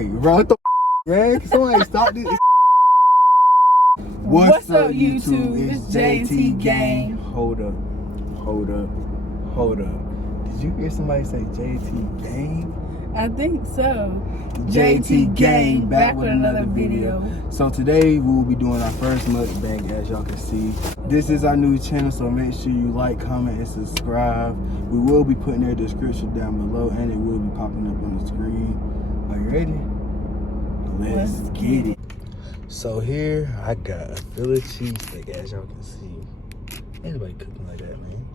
Wait, bro, what the man? Can somebody stop this? What's up, YouTube? It's JT Gang. Hold up. Did you hear somebody say JT Gang? I think so. JT Gang, back with another video. So today we will be doing our first mukbang, as y'all can see. This is our new channel, so make sure you like, comment, and subscribe. We will be putting their description down below, and it will be popping up on the screen. Are you ready? Let's get it. So here I got a Philly cheesesteak, as y'all can see. Anybody cooking like that, man?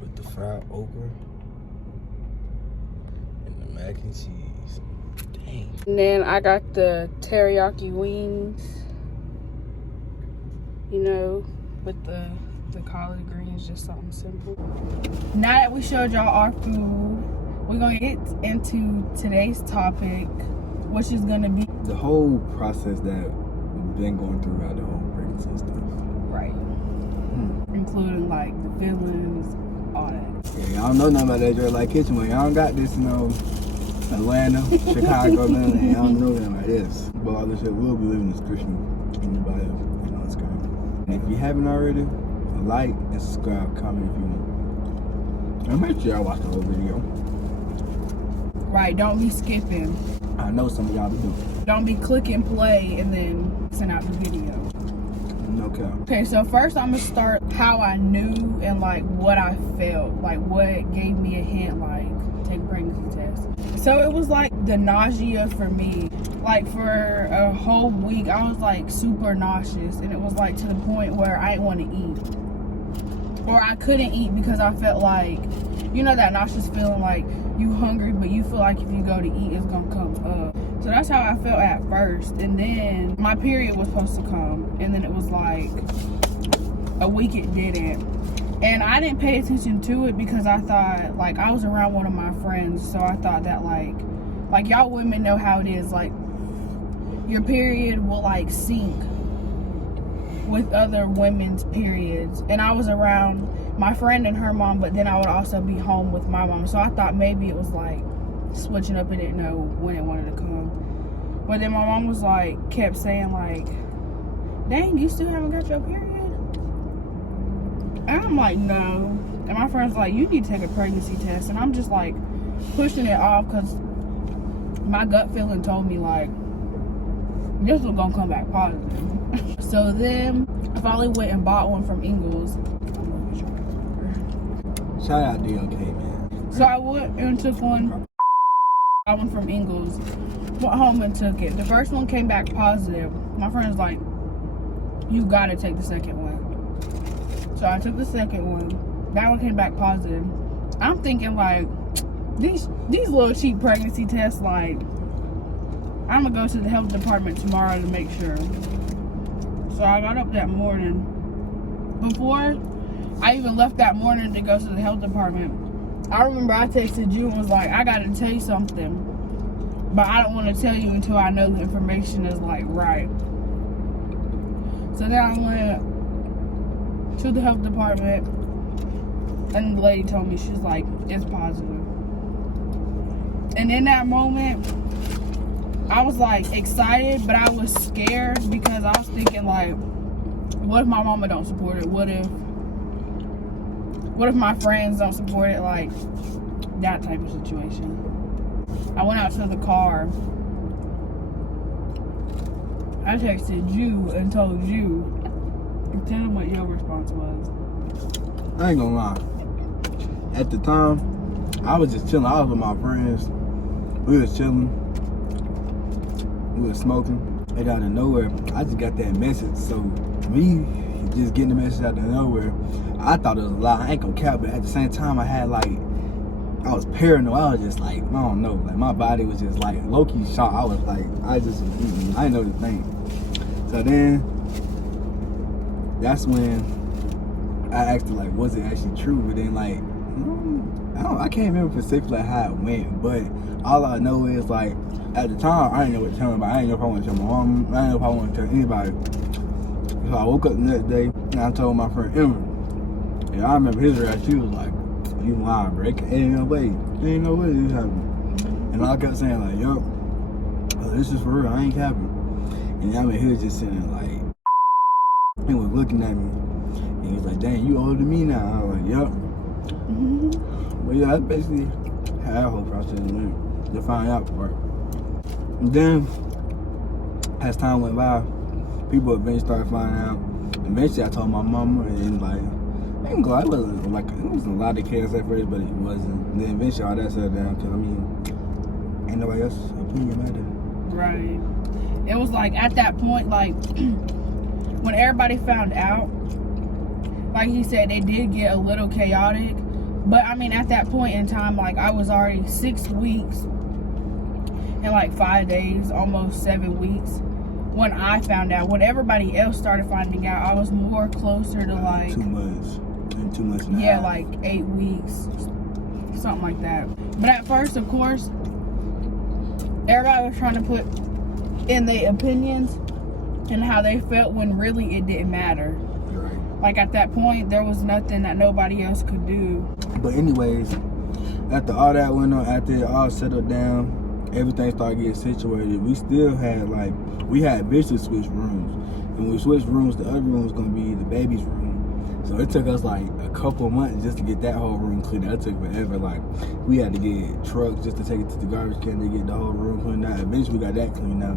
With the fried okra and the mac and cheese. Dang. And then I got the teriyaki wings. You know, with the collard greens, just something simple. Now that we showed y'all our food, we're gonna get into today's topic, which is gonna be the whole process that we've been going through throughout the whole pregnancy and stuff. Right. Including like the feelings, all that. Yeah, y'all know nothing about that DreadLife kitchen. When y'all don't got this, you know, Atlanta, Chicago, nothing. Y'all don't know nothing like this. But all this shit will be living in the description in the bio and on the screen. And if you haven't already, like and subscribe, comment if you want. And make sure y'all watch the whole video. Right, don't be skipping. I know some of y'all do. Don't be clicking play and then send out the video. No cap. Okay, so first I'm gonna start how I knew and like what I felt, like what gave me a hint, like take a pregnancy test. So it was like the nausea for me. Like for a whole week, I was like super nauseous, and it was like to the point where I didn't want to eat, or I couldn't eat because I felt like, you know, that nauseous feeling like you hungry, but you feel like if you go to eat, it's gonna come up. So that's how I felt at first. And then my period was supposed to come, and then it was like a week it didn't. And I didn't pay attention to it because I thought, like, I was around one of my friends, so I thought that like y'all women know how it is, like your period will like sync with other women's periods. And I was around my friend and her mom, but then I would also be home with my mom, so I thought maybe it was like switching up and didn't know when it wanted to come. But then my mom was like, kept saying like, dang, you still haven't got your period? And I'm like, no. And my friend's like, you need to take a pregnancy test. And I'm just like pushing it off because my gut feeling told me like this was gonna come back positive. So then I finally went and bought one from Ingles. Shout out DOK, man. So I went and took one. I went from Ingles, went home and took it. The first one came back positive. My friend's like, you gotta take the second one. So I took the second one. That one came back positive. I'm thinking like, these little cheap pregnancy tests, like, I'm gonna go to the health department tomorrow to make sure. So I got up that morning. Before I even left that morning to go to the health department, I remember I texted you and was like, I gotta tell you something, but I don't want to tell you until I know the information is like right. So then I went to the health department, and the lady told me, she's like, it's positive. And in that moment, I was like excited, but I was scared because I was thinking like, what if my mama don't support it? What if my friends don't support it? Like that type of situation. I went out to the car. I texted you and told you. Tell them what your response was. I ain't gonna lie. At the time, I was just chilling. I was with my friends. We was chilling. We was smoking. And out of nowhere, I just got that message. So me just getting the message out of nowhere, I thought it was a lie. I ain't gonna cap, but at the same time, I had like, I was paranoid. I was just like, I don't know. Like my body was just like low-key shocked. I was like, I didn't know the thing. So then, that's when I asked her like, was it actually true? But then like, I can't remember specifically how it went, but all I know is like, at the time, I didn't know what to tell anybody. I didn't know if I wanted to tell my mom. I didn't know if I wanted to tell anybody. So I woke up the next day and I told my friend Emma. And I remember his reaction. She was like, you lying, bro. Ain't no way. Ain't no way this happened. And I kept saying like, yo, this is for real, I ain't capping. And I mean, he was just sitting there like, he was looking at me. And he was like, dang, you older than me now. I was like, yup. But yeah, that's basically how that whole process went, the find out part. And then, as time went by, people eventually started finding out. Eventually, I told my mama, and like, I ain't glad it wasn't like, it was a lot of chaos at first, but it wasn't. And then eventually all that settled down, because I mean, ain't nobody else's opinion matter. Right. It was like at that point, like when everybody found out, like he said, they did get a little chaotic. But I mean, at that point in time, like I was already 6 weeks and like 5 days, almost 7 weeks. When I found out, when everybody else started finding out, I was more closer to like 2 months. And 2 months and a yeah, half. like 8 weeks, something like that. But at first, of course, everybody was trying to put in their opinions and how they felt when really it didn't matter. Right. Like at that point, there was nothing that nobody else could do. But anyways, after all that went on, after it all settled down, everything started getting situated. We still had like, we had bitches switch rooms. And when we switched rooms, the other room was gonna be the baby's room. So it took us like a couple months just to get that whole room cleaned. That took forever. Like we had to get trucks just to take it to the garbage can to get the whole room cleaned out. Eventually we got that cleaned out.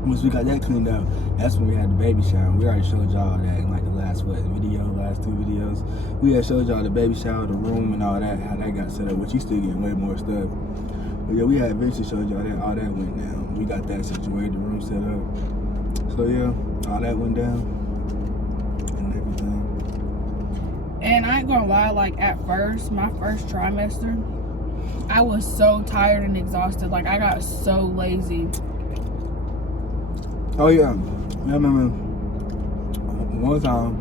Once we got that cleaned out, that's when we had the baby shower. We already showed y'all that in like the last last 2 videos. We had showed y'all the baby shower, the room and all that, how that got set up, which you still getting way more stuff. But yeah, we had eventually showed y'all that all that went down. We got that situated, the room set up. So yeah, all that went down and everything. And I ain't gonna lie, like at first, my first trimester, I was so tired and exhausted. Like I got so lazy. Oh yeah, I remember one time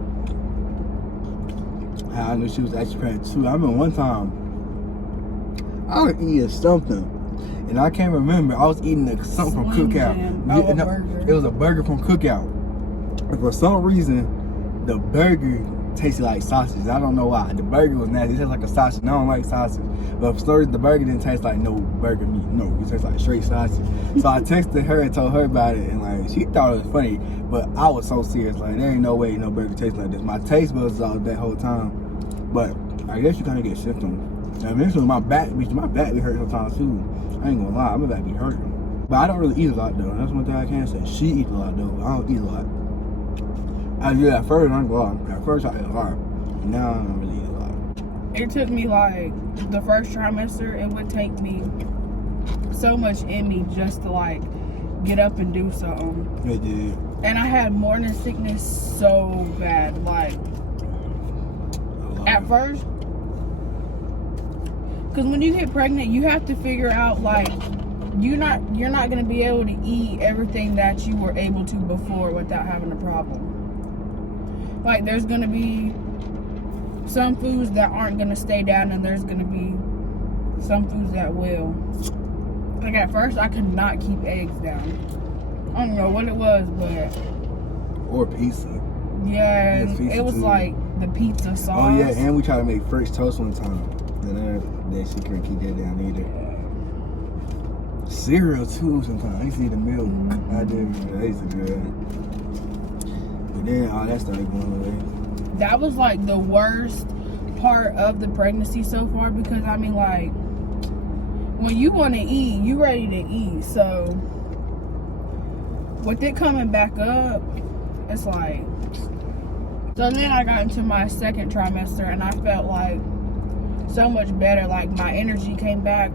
how I knew she was actually pregnant too. I remember one time I was eating something and I can't remember. I was eating something from Slim Cookout. Jim. Yeah, Oh, a no, burger. it was a burger from Cookout. And for some reason, the burger tasted like sausage. I don't know why. The burger was nasty. It tasted like a sausage. And I don't like sausage. But for some reason, the burger didn't taste like no burger meat. No, it tastes like straight sausage. So I texted her and told her about it. And like, she thought it was funny. But I was so serious. Like, there ain't no way no burger tastes like this. My taste buds was out that whole time. But I guess you kind of get symptoms. And eventually my back be hurt sometimes too. I ain't gonna lie, my back be hurting. But I don't really eat a lot though. That's one thing I can say. She eats a lot though, but I don't eat a lot. I did at first, I ain't gonna lie. At first I ate a lot. Now I don't really eat a lot. It took me like the first trimester, it would take me so much in me just to like get up and do something. It did. And I had morning sickness so bad. Like at first, because when you get pregnant, you have to figure out like you're not gonna be able to eat everything that you were able to before without having a problem. Like there's gonna be some foods that aren't gonna stay down, and there's gonna be some foods that will. Like at first, I could not keep eggs down. I don't know what it was, but Or pizza. yeah, Yes, pizza it was too. like the pizza sauce. Oh yeah, and we tried to make French toast one time. Then she couldn't keep that down either. Cereal too sometimes. I used to eat the milk. Mm-hmm. I did. I used to do that. But then all that started going away. That was like the worst part of the pregnancy so far, because I mean, like, when you want to eat, you ready to eat. So with it coming back up, it's like. So then I got into my second trimester, and I felt like so much better. Like my energy came back.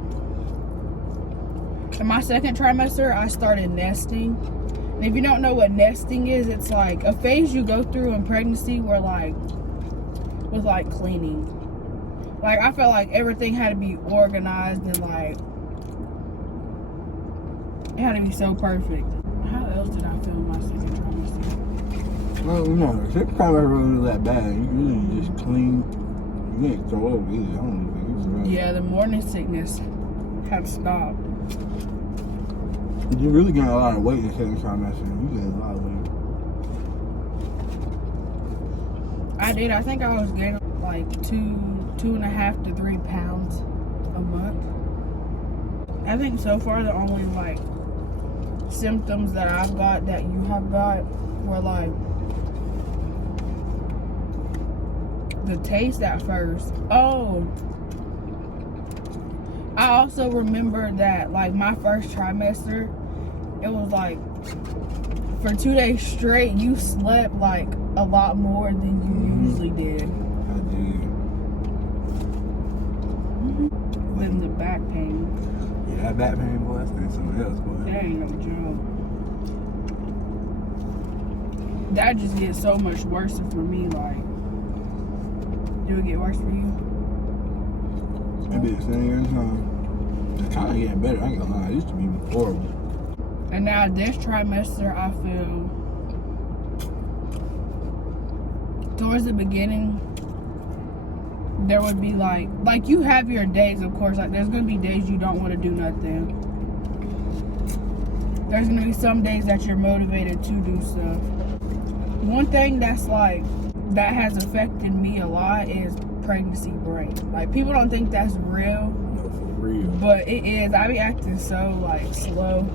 In my second trimester, I started nesting. And if you don't know what nesting is, it's like a phase you go through in pregnancy where like, with like cleaning. Like I felt like everything had to be organized and like, it had to be so perfect. How else did I feel in my second trimester? Well, no, second time ever really that bad. You really just clean. You didn't throw up either. I don't think it was right. Yeah, the morning sickness had stopped. You really gained a lot of weight in the second trimester. You gained a lot of weight. I did. I think I was gaining like 2.5 to 3 pounds a month. I think so far the only like symptoms that I've got that you have got were like the taste at first. Oh, I also remember that like my first trimester, it was like for 2 days straight you slept like a lot more than you usually did. I did. Than the back pain. Yeah, that back pain, boy, that's something else, boy. That ain't no joke. That just gets so much worse for me. Like, do it get worse for you? Maybe it's the same time. It's kind of getting better. I ain't gonna lie. It used to be horrible. And now this trimester, I feel towards the beginning, there would be like you have your days, of course. Like, there's gonna be days you don't want to do nothing. There's gonna be some days that you're motivated to do stuff. One thing that's like that has affected me a lot is pregnancy brain. Like, people don't think that's real. No, for real. But it is. I be acting so like slow.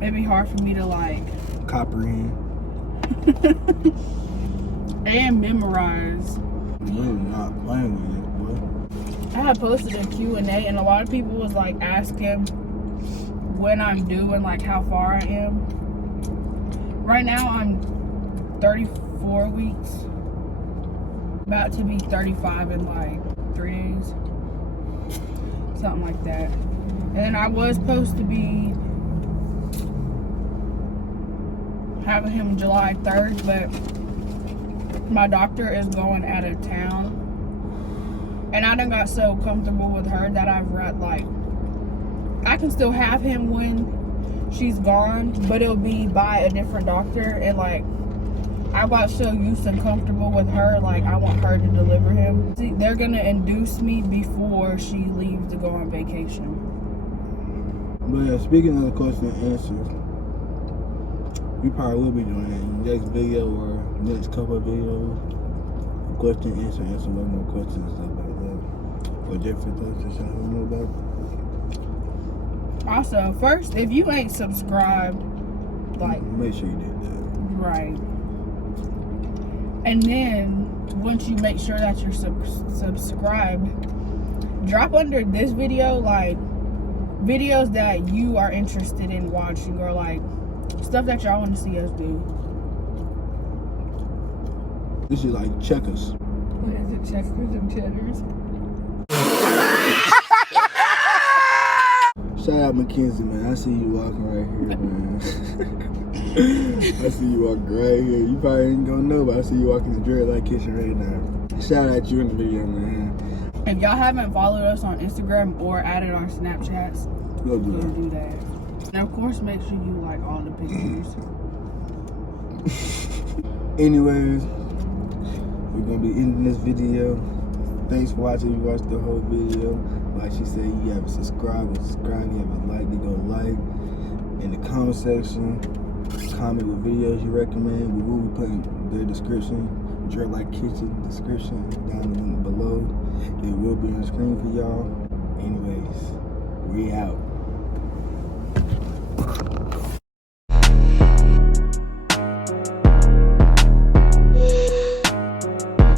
It'd be hard for me to like comprehend and memorize. You're not playing with it, boy. I had posted a Q&A and a lot of people was like asking when I'm due and like how far I am. Right now I'm 34 weeks. About to be 35 in like 3 days. Something like that. And then I was supposed to be having him July 3rd, but my doctor is going out of town. And I done got so comfortable with her that I've read like, I can still have him when she's gone, but it'll be by a different doctor. And like, I got so used and comfortable with her, like I want her to deliver him. See, they're gonna induce me before she leaves to go on vacation. But speaking of the question and answers, we probably will be doing that in the next video or next couple of videos. Question, answer one more questions and stuff like that. For different things that y'all don't know about. Also, first, if you ain't subscribed, like, make sure you did that. Right. And then once you make sure that you're subscribed, drop under this video like videos that you are interested in watching or like stuff that y'all want to see us do. This is like checkers. What is it? Checkers and cheddars? Shout out Kinzy, man. I see you walking right here, man. I see you walking right here. You probably ain't gonna know, but I see you walking the DreadLife kitchen right now. Shout out you in the video, man. If y'all haven't followed us on Instagram or added our Snapchats, Go do that. And of course, make sure you like all the pictures. Anyways, we're gonna be ending this video. Thanks for watching. You watched the whole video. Like she said, you have a subscribe. You have a like. You go like. In the comment section, comment what videos you recommend. We will be putting the description, DreadLife kitchen description down below. It will be on the screen for y'all. Anyways, we out.